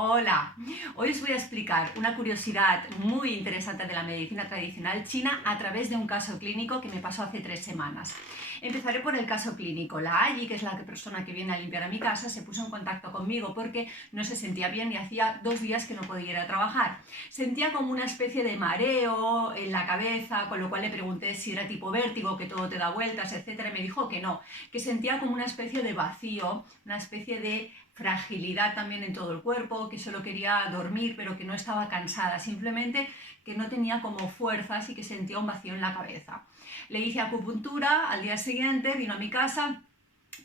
Hola, hoy os voy a explicar una curiosidad muy interesante de la medicina tradicional china a través de un caso clínico que me pasó hace 3 semanas. Empezaré por el caso clínico. La Ayi, que es la persona que viene a limpiar a mi casa, se puso en contacto conmigo porque no se sentía bien y hacía 2 días que no podía ir a trabajar. Sentía como una especie de mareo en la cabeza, con lo cual le pregunté si era tipo vértigo, que todo te da vueltas, etc. Y me dijo que no, que sentía como una especie de vacío, una especie de fragilidad también en todo el cuerpo, que solo quería dormir pero que no estaba cansada, simplemente que no tenía como fuerzas y que sentía un vacío en la cabeza. Le hice acupuntura, al día siguiente vino a mi casa,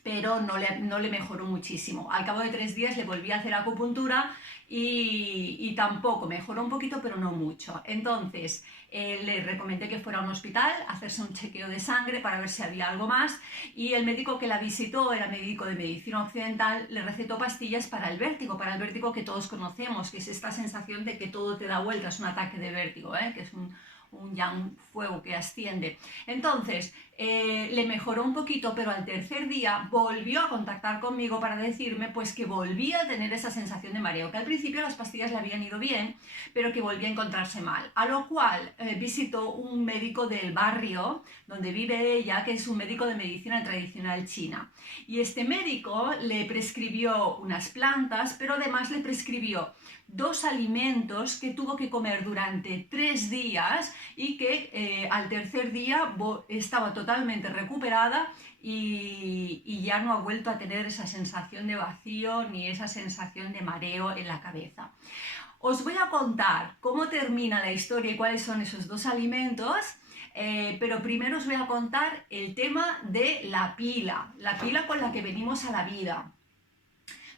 pero no le mejoró muchísimo. Al cabo de 3 días le volví a hacer acupuntura y tampoco, mejoró un poquito, pero no mucho. Entonces le recomendé que fuera a un hospital a hacerse un chequeo de sangre para ver si había algo más, y el médico que la visitó era médico de medicina occidental, le recetó pastillas para el vértigo que todos conocemos, que es esta sensación de que todo te da vueltas, un ataque de vértigo, que es un yang fuego que asciende. Entonces le mejoró un poquito, pero al tercer día volvió a contactar conmigo para decirme pues que volvía a tener esa sensación de mareo, que al principio las pastillas le habían ido bien, pero que volvía a encontrarse mal, a lo cual visitó un médico del barrio donde vive ella, que es un médico de medicina tradicional china, y este médico le prescribió unas plantas, pero además le prescribió 2 alimentos que tuvo que comer durante 3 días y que al tercer día estaba totalmente recuperada y ya no ha vuelto a tener esa sensación de vacío ni esa sensación de mareo en la cabeza. Os voy a contar cómo termina la historia y cuáles son esos 2 alimentos, pero primero os voy a contar el tema de la pila con la que venimos a la vida.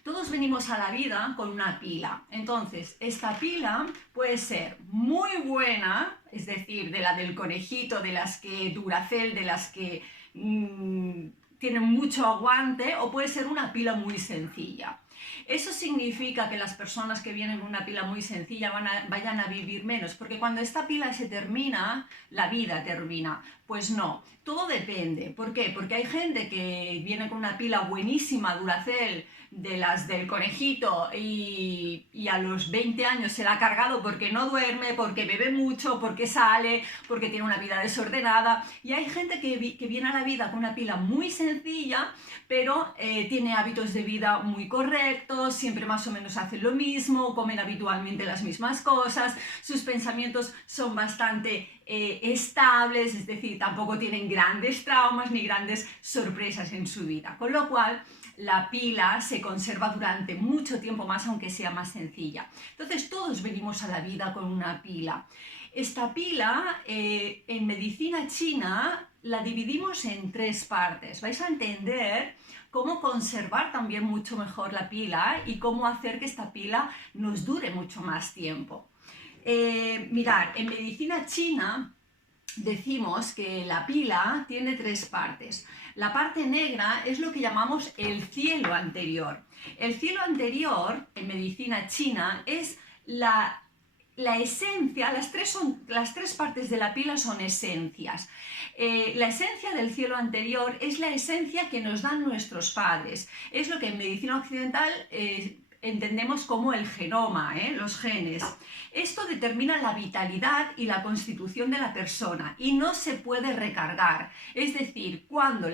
Todos venimos a la vida con una pila. Entonces, esta pila puede ser muy buena, es decir, de la del conejito, de las que Duracell, de las que tienen mucho aguante, o puede ser una pila muy sencilla. ¿Eso significa que las personas que vienen con una pila muy sencilla vayan a vivir menos? Porque cuando esta pila se termina, la vida termina. Pues no, todo depende. ¿Por qué? Porque hay gente que viene con una pila buenísima, Duracell, de las del conejito, y a los 20 años se la ha cargado porque no duerme, porque bebe mucho, porque sale, porque tiene una vida desordenada. Y hay gente que viene a la vida con una pila muy sencilla, pero tiene hábitos de vida muy correctos, siempre más o menos hacen lo mismo, comen habitualmente las mismas cosas, sus pensamientos son bastante estables, es decir, tampoco tienen grandes traumas ni grandes sorpresas en su vida, con lo cual la pila se conserva durante mucho tiempo más, aunque sea más sencilla. Entonces todos venimos a la vida con una pila. Esta pila en medicina china la dividimos en 3 partes. Vais a entender cómo conservar también mucho mejor la pila y cómo hacer que esta pila nos dure mucho más tiempo. Mirad, en medicina china decimos que la pila tiene 3 partes. La parte negra es lo que llamamos el cielo anterior. El cielo anterior, en medicina china, es la esencia. Las tres partes de la pila son esencias. La esencia del cielo anterior es la esencia que nos dan nuestros padres. Es lo que en medicina occidental entendemos como el genoma, los genes. Esto determina la vitalidad y la constitución de la persona y no se puede recargar. Es decir, cuando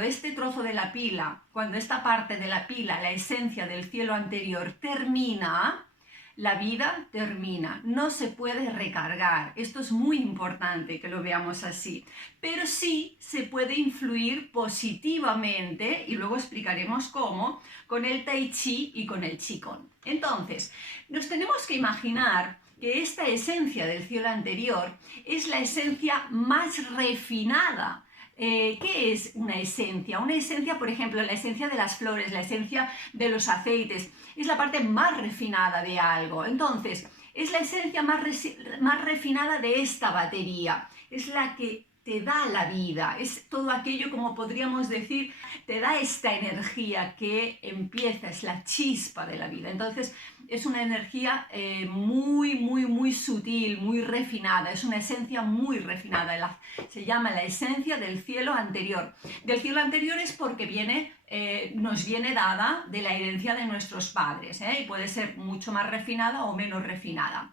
este trozo de la pila, cuando esta parte de la pila, la esencia del cielo anterior, termina, la vida termina, no se puede recargar. Esto es muy importante que lo veamos así, pero sí se puede influir positivamente, y luego explicaremos cómo, con el Tai Chi y con el Qigong. Entonces, nos tenemos que imaginar que esta esencia del cielo anterior es la esencia más refinada. ¿Qué es una esencia? Una esencia, por ejemplo, la esencia de las flores, la esencia de los aceites, es la parte más refinada de algo. Entonces, es la esencia más refinada de esta batería. Es la que te da la vida, es todo aquello, como podríamos decir, te da esta energía que empieza, es la chispa de la vida. Entonces es una energía muy sutil, muy refinada, es una esencia muy refinada, se llama la esencia del cielo anterior. Del cielo anterior es porque nos viene dada de la herencia de nuestros padres, y puede ser mucho más refinada o menos refinada.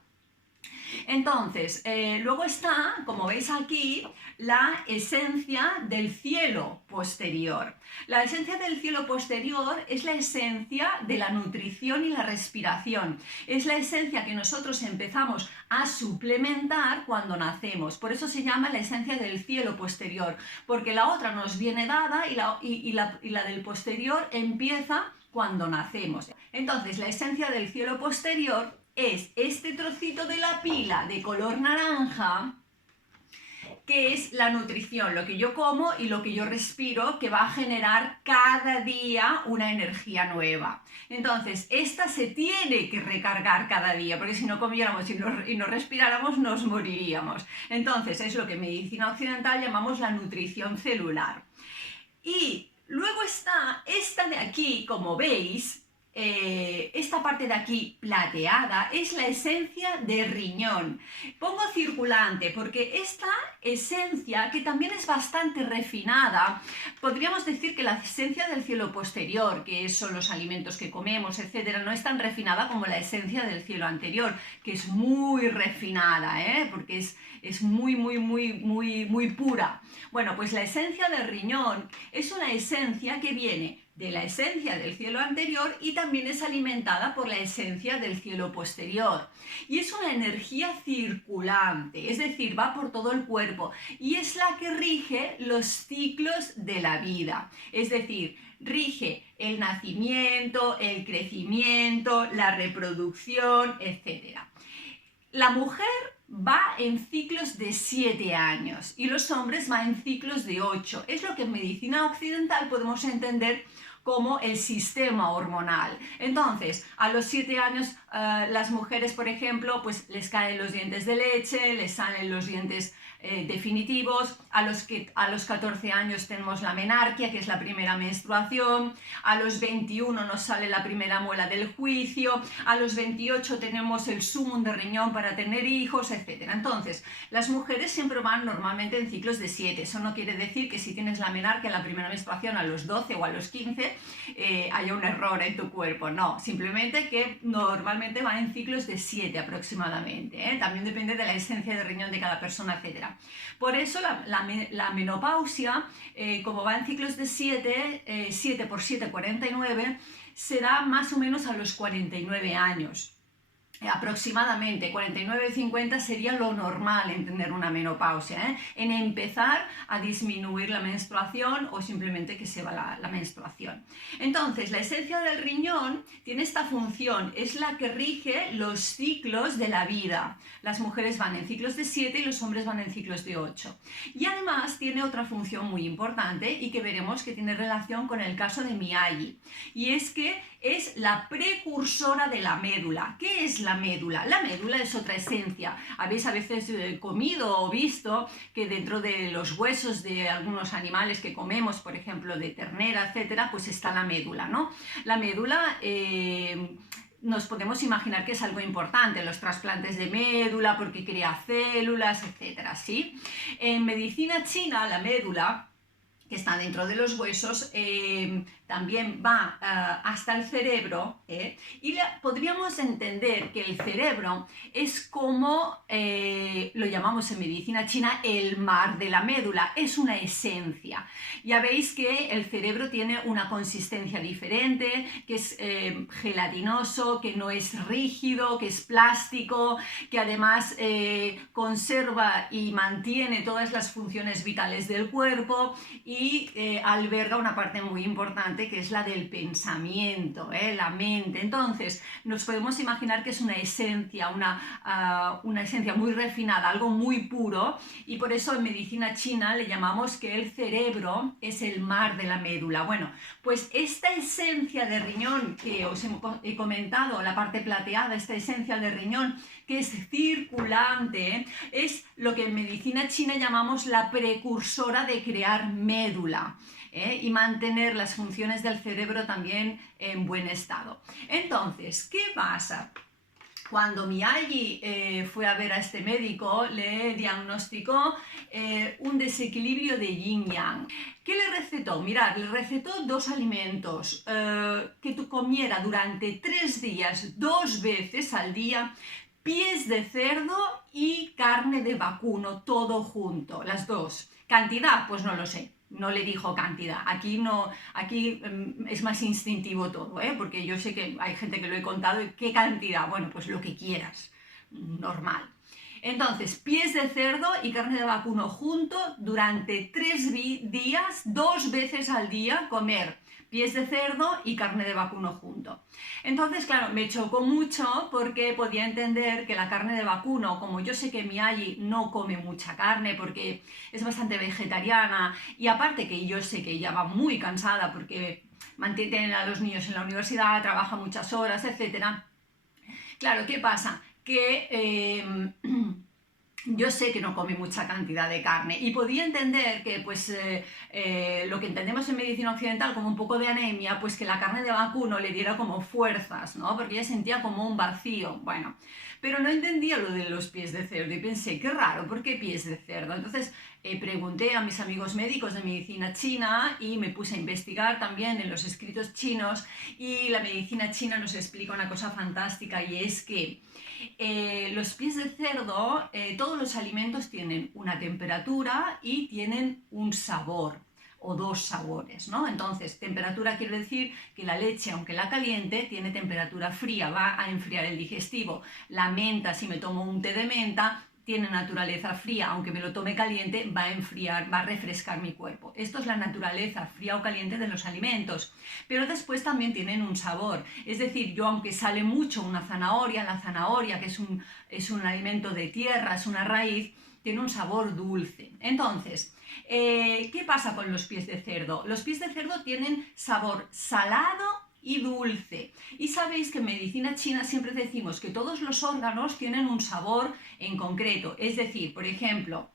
Entonces, luego está, como veis aquí, la esencia del cielo posterior. La esencia del cielo posterior es la esencia de la nutrición y la respiración. Es la esencia que nosotros empezamos a suplementar cuando nacemos. Por eso se llama la esencia del cielo posterior, porque la otra nos viene dada y la del posterior empieza cuando nacemos. Entonces, la esencia del cielo posterior es este trocito de la pila de color naranja, que es la nutrición, lo que yo como y lo que yo respiro, que va a generar cada día una energía nueva. Entonces, esta se tiene que recargar cada día, porque si no comiéramos y no respiráramos, nos moriríamos. Entonces, es lo que en medicina occidental llamamos la nutrición celular. Y luego está esta de aquí, como veis, esta parte de aquí plateada es la esencia de riñón. Pongo circulante porque esta esencia, que también es bastante refinada, podríamos decir que la esencia del cielo posterior, que son los alimentos que comemos, etcétera, no es tan refinada como la esencia del cielo anterior, que es muy refinada, porque es muy pura. Bueno, pues la esencia del riñón es una esencia que viene de la esencia del cielo anterior y también es alimentada por la esencia del cielo posterior. Y es una energía circulante, es decir, va por todo el cuerpo y es la que rige los ciclos de la vida. Es decir, rige el nacimiento, el crecimiento, la reproducción, etc. La mujer va en ciclos de 7 años y los hombres van en ciclos de 8. Es lo que en medicina occidental podemos entender como el sistema hormonal. Entonces, a los 7 años las mujeres, por ejemplo, pues les caen los dientes de leche, les salen los dientes definitivos. A los 14 años tenemos la menarquia, que es la primera menstruación. A los 21 nos sale la primera muela del juicio. A los 28 tenemos el sumum de riñón para tener hijos, etc. Entonces, las mujeres siempre van normalmente en ciclos de 7. Eso no quiere decir que si tienes la menarquia, la primera menstruación a los 12 o a los 15, haya un error en tu cuerpo. No, simplemente que normalmente van en ciclos de 7 aproximadamente. También depende de la esencia de riñón de cada persona, etc. Por eso la menopausia, como va en ciclos de 7, 7 por 7, 49, se da más o menos a los 49 años. Aproximadamente 49-50 sería lo normal en tener una menopausia, en empezar a disminuir la menstruación o simplemente que se va la menstruación. Entonces, la esencia del riñón tiene esta función, es la que rige los ciclos de la vida. Las mujeres van en ciclos de 7 y los hombres van en ciclos de 8. Y además tiene otra función muy importante y que veremos que tiene relación con el caso de Miyagi. Y es que es la precursora de la médula. ¿Qué es la médula? La médula es otra esencia. Habéis a veces comido o visto que dentro de los huesos de algunos animales que comemos, por ejemplo de ternera, etcétera, pues está la médula, ¿no? La médula nos podemos imaginar que es algo importante, los trasplantes de médula porque crea células, etcétera, ¿sí? En medicina china, la médula, que está dentro de los huesos, también va hasta el cerebro, y podríamos entender que el cerebro es como, lo llamamos en medicina china, el mar de la médula, es una esencia. Ya veis que el cerebro tiene una consistencia diferente, que es gelatinoso, que no es rígido, que es plástico, que además conserva y mantiene todas las funciones vitales del cuerpo y alberga una parte muy importante parte que es la del pensamiento, la mente. Entonces, nos podemos imaginar que es una esencia, una esencia muy refinada, algo muy puro, y por eso en medicina china le llamamos que el cerebro es el mar de la médula. Bueno, pues esta esencia de riñón que os he comentado, la parte plateada, esta esencia de riñón que es circulante, es lo que en medicina china llamamos la precursora de crear médula. Y mantener las funciones del cerebro también en buen estado. Entonces, ¿qué pasa? Cuando Miyagi fue a ver a este médico, le diagnosticó un desequilibrio de yin-yang. ¿Qué le recetó? Mirad, le recetó 2 alimentos que comiera durante 3 días, 2 veces al día, pies de cerdo y carne de vacuno, todo junto, las 2. ¿Cantidad? Pues no lo sé. No le dijo cantidad. Aquí es más instintivo todo, porque yo sé que hay gente que lo he contado. ¿Qué cantidad? Bueno, pues lo que quieras, normal. Entonces, pies de cerdo y carne de vacuno junto durante 3 días, 2 veces al día, comer pies de cerdo y carne de vacuno junto. Entonces, claro, me chocó mucho porque podía entender que la carne de vacuno, como yo sé que Miyagi no come mucha carne porque es bastante vegetariana, y aparte que yo sé que ella va muy cansada porque mantiene a los niños en la universidad, trabaja muchas horas, etc. Claro, ¿qué pasa? Que yo sé que no come mucha cantidad de carne y podía entender que lo que entendemos en medicina occidental como un poco de anemia, pues que la carne de vacuno le diera como fuerzas, ¿no? Porque ella sentía como un vacío. Bueno, pero no entendía lo de los pies de cerdo y pensé, qué raro, ¿por qué pies de cerdo? Entonces pregunté a mis amigos médicos de medicina china y me puse a investigar también en los escritos chinos, y la medicina china nos explica una cosa fantástica, y es que los pies de cerdo, todos los alimentos tienen una temperatura y tienen un sabor o 2 sabores, ¿no? Entonces, temperatura quiere decir que la leche, aunque la caliente, tiene temperatura fría, va a enfriar el digestivo. La menta, si me tomo un té de menta, tiene naturaleza fría, aunque me lo tome caliente, va a enfriar, va a refrescar mi cuerpo. Esto es la naturaleza fría o caliente de los alimentos. Pero después también tienen un sabor. Es decir, yo aunque sale mucho una zanahoria, la zanahoria, que es un alimento de tierra, es una raíz, tiene un sabor dulce. Entonces, ¿qué pasa con los pies de cerdo? Los pies de cerdo tienen sabor salado y dulce. Y sabéis que en medicina china siempre decimos que todos los órganos tienen un sabor en concreto. Es decir, por ejemplo,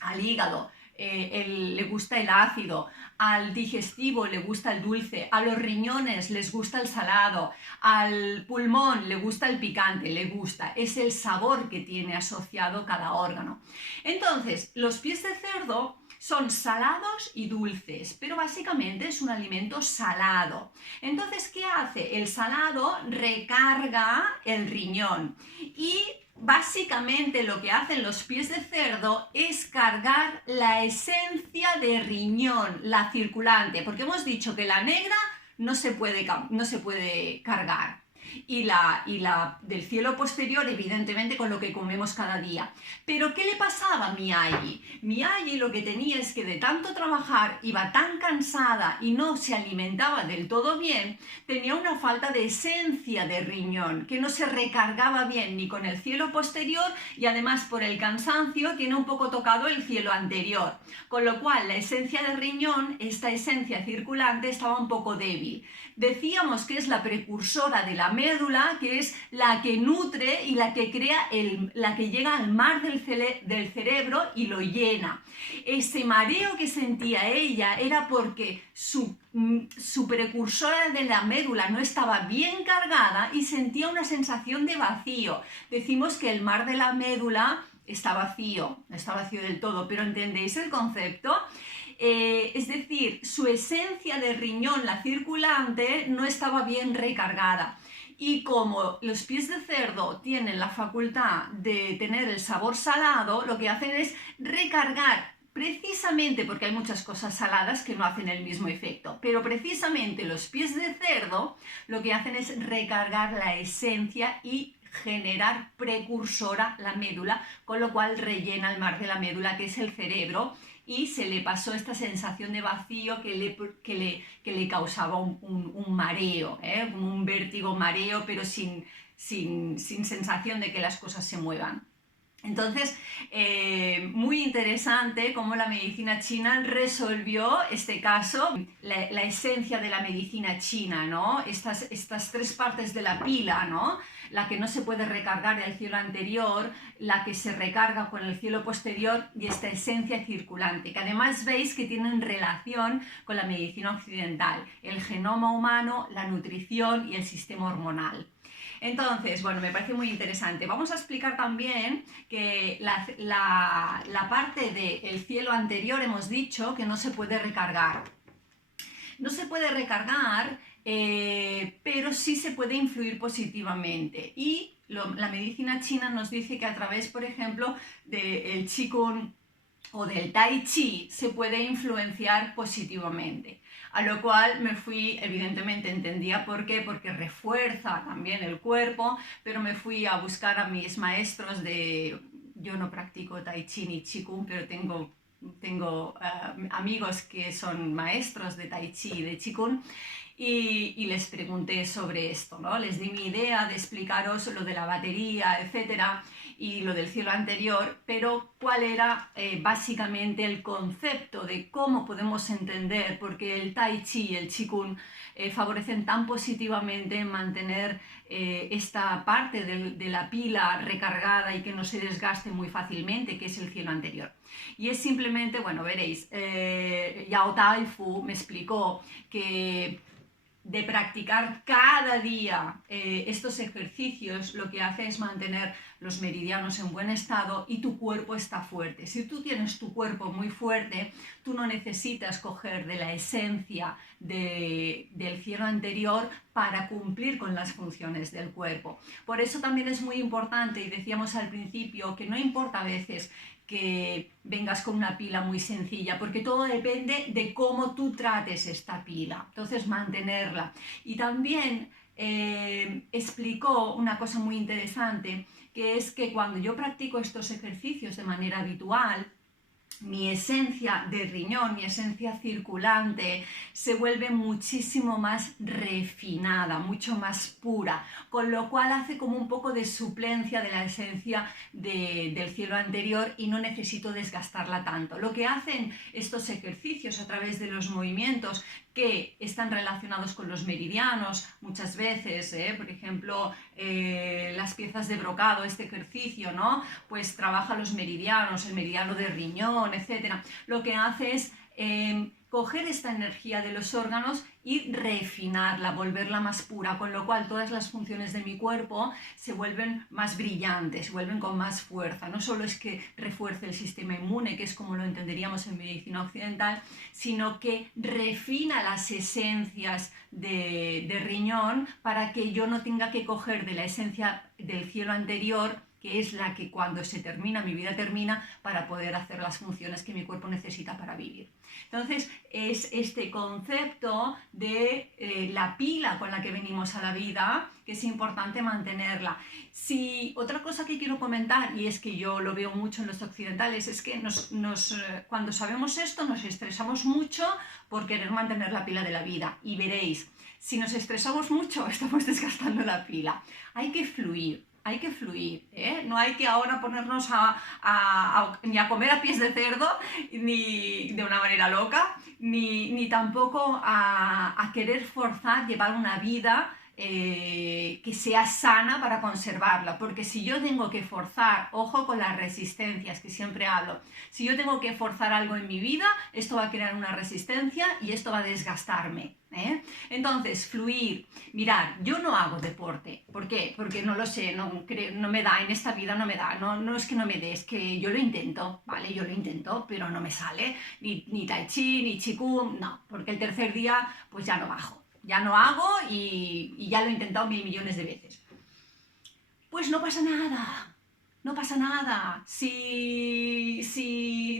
al hígado le gusta el ácido, al digestivo le gusta el dulce, a los riñones les gusta el salado, al pulmón le gusta el picante, le gusta. Es el sabor que tiene asociado cada órgano. Entonces, los pies de cerdo son salados y dulces, pero básicamente es un alimento salado. Entonces, ¿qué hace? El salado recarga el riñón y básicamente lo que hacen los pies de cerdo es cargar la esencia de riñón, la circulante, porque hemos dicho que la negra no se puede cargar. Y la del cielo posterior, evidentemente, con lo que comemos cada día. Pero ¿qué le pasaba a Miyagi? Miyagi lo que tenía es que de tanto trabajar iba tan cansada y no se alimentaba del todo bien, tenía una falta de esencia de riñón, que no se recargaba bien ni con el cielo posterior, y además por el cansancio tiene un poco tocado el cielo anterior. Con lo cual la esencia de riñón, esta esencia circulante, estaba un poco débil. Decíamos que es la precursora de la médula, que es la que nutre y la que crea la que llega al mar del cerebro y lo llena. Ese mareo que sentía ella era porque su precursora de la médula no estaba bien cargada y sentía una sensación de vacío. Decimos que el mar de la médula está vacío del todo, pero ¿entendéis el concepto? Es decir, su esencia de riñón, la circulante, no estaba bien recargada. Y como los pies de cerdo tienen la facultad de tener el sabor salado, lo que hacen es recargar, precisamente porque hay muchas cosas saladas que no hacen el mismo efecto, pero precisamente los pies de cerdo lo que hacen es recargar la esencia y generar precursora, la médula, con lo cual rellena el mar de la médula, que es el cerebro, y se le pasó esta sensación de vacío que le causaba un mareo, como un vértigo, mareo, pero sin sensación de que las cosas se muevan. Entonces, muy interesante cómo la medicina china resolvió este caso, la esencia de la medicina china, ¿no? Estas tres partes de la pila, ¿no? La que no se puede recargar del cielo anterior, la que se recarga con el cielo posterior y esta esencia circulante, que además veis que tienen relación con la medicina occidental, el genoma humano, la nutrición y el sistema hormonal. Entonces, bueno, me parece muy interesante. Vamos a explicar también que la parte del cielo anterior hemos dicho que no se puede recargar. No se puede recargar, pero sí se puede influir positivamente. Y la medicina china nos dice que a través, por ejemplo, del Qigong o del Tai Chi se puede influenciar positivamente. A lo cual me fui, evidentemente entendía por qué, porque refuerza también el cuerpo, pero me fui a buscar a mis maestros de... Yo no practico Tai Chi ni Qigong, pero tengo amigos que son maestros de Tai Chi y de Qigong, y les pregunté sobre esto, ¿no? Les di mi idea de explicaros lo de la batería, etcétera, y lo del cielo anterior, pero cuál era básicamente el concepto de cómo podemos entender, porque el Tai Chi y el Qigong favorecen tan positivamente en mantener esta parte de la pila recargada y que no se desgaste muy fácilmente, que es el cielo anterior. Y es simplemente, bueno, veréis, Yao Taifu me explicó que de practicar cada día estos ejercicios, lo que hace es mantener los meridianos en buen estado y tu cuerpo está fuerte. Si tú tienes tu cuerpo muy fuerte, tú no necesitas coger de la esencia del cielo anterior para cumplir con las funciones del cuerpo. Por eso también es muy importante, y decíamos al principio, que no importa a veces que vengas con una pila muy sencilla, porque todo depende de cómo tú trates esta pila. Entonces, mantenerla. Y también explicó una cosa muy interesante, que es que cuando yo practico estos ejercicios de manera habitual, mi esencia de riñón, mi esencia circulante, se vuelve muchísimo más refinada, mucho más pura, con lo cual hace como un poco de suplencia de la esencia del cielo anterior y no necesito desgastarla tanto. Lo que hacen estos ejercicios a través de los movimientos que están relacionados con los meridianos, muchas veces, por ejemplo, las piezas de brocado, este ejercicio, ¿no? Pues trabaja los meridianos, el meridiano de riñón, etc. Lo que hace es coger esta energía de los órganos y refinarla, volverla más pura, con lo cual todas las funciones de mi cuerpo se vuelven más brillantes, se vuelven con más fuerza. No solo es que refuerce el sistema inmune, que es como lo entenderíamos en medicina occidental, sino que refina las esencias de riñón para que yo no tenga que coger de la esencia del cielo anterior, que es la que cuando se termina, mi vida termina, para poder hacer las funciones que mi cuerpo necesita para vivir. Entonces, es este concepto de la pila con la que venimos a la vida, que es importante mantenerla. Otra cosa que quiero comentar, y es que yo lo veo mucho en los occidentales, es que cuando sabemos esto nos estresamos mucho por querer mantener la pila de la vida. Y veréis, si nos estresamos mucho, estamos desgastando la pila. Hay que fluir. Hay que fluir, ¿eh? No hay que ahora ponernos ni a comer a pies de cerdo, ni de una manera loca, ni tampoco a querer forzar llevar una vida que sea sana para conservarla, porque si yo tengo que forzar, ojo con las resistencias que siempre hablo, si yo tengo que forzar algo en mi vida, esto va a crear una resistencia y esto va a desgastarme. Entonces, fluir. Mirad, yo no hago deporte. ¿Por qué? Porque no lo sé, no me da, en esta vida no me da. No es que no me dé, es que yo lo intento, ¿vale? Yo lo intento, pero no me sale. Ni tai chi, ni qigong, no. Porque el tercer día, pues ya no bajo. Ya no hago y ya lo he intentado 1000 millones de veces. Pues no pasa nada. no pasa nada. Si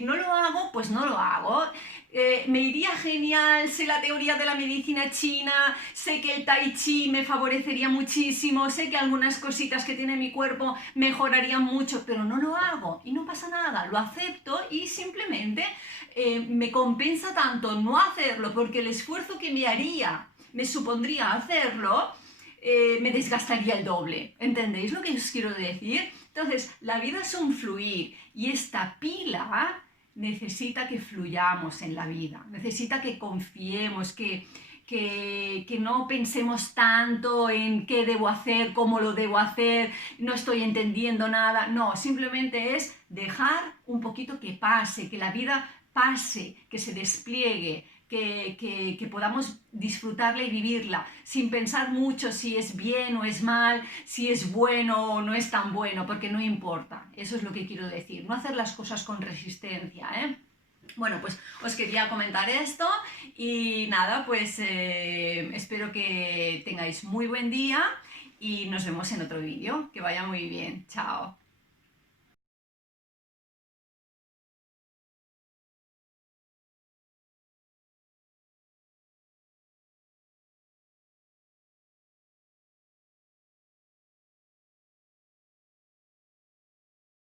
no lo hago, pues no lo hago. Me iría genial, sé la teoría de la medicina china, sé que el tai chi me favorecería muchísimo, sé que algunas cositas que tiene mi cuerpo mejorarían mucho, pero no lo hago y no pasa nada, lo acepto y simplemente me compensa tanto no hacerlo porque el esfuerzo que me supondría hacerlo, me desgastaría el doble. ¿Entendéis lo que os quiero decir? Entonces, la vida es un fluir y esta pila necesita que fluyamos en la vida, necesita que confiemos, que no pensemos tanto en qué debo hacer, cómo lo debo hacer, no estoy entendiendo nada. No, simplemente es dejar un poquito que pase, que la vida pase, que se despliegue, que podamos disfrutarla y vivirla sin pensar mucho si es bien o es mal, si es bueno o no es tan bueno, porque no importa. Eso es lo que quiero decir, no hacer las cosas con resistencia, ¿eh? Bueno, pues os quería comentar esto y nada, pues espero que tengáis muy buen día y nos vemos en otro vídeo. Que vaya muy bien. Chao.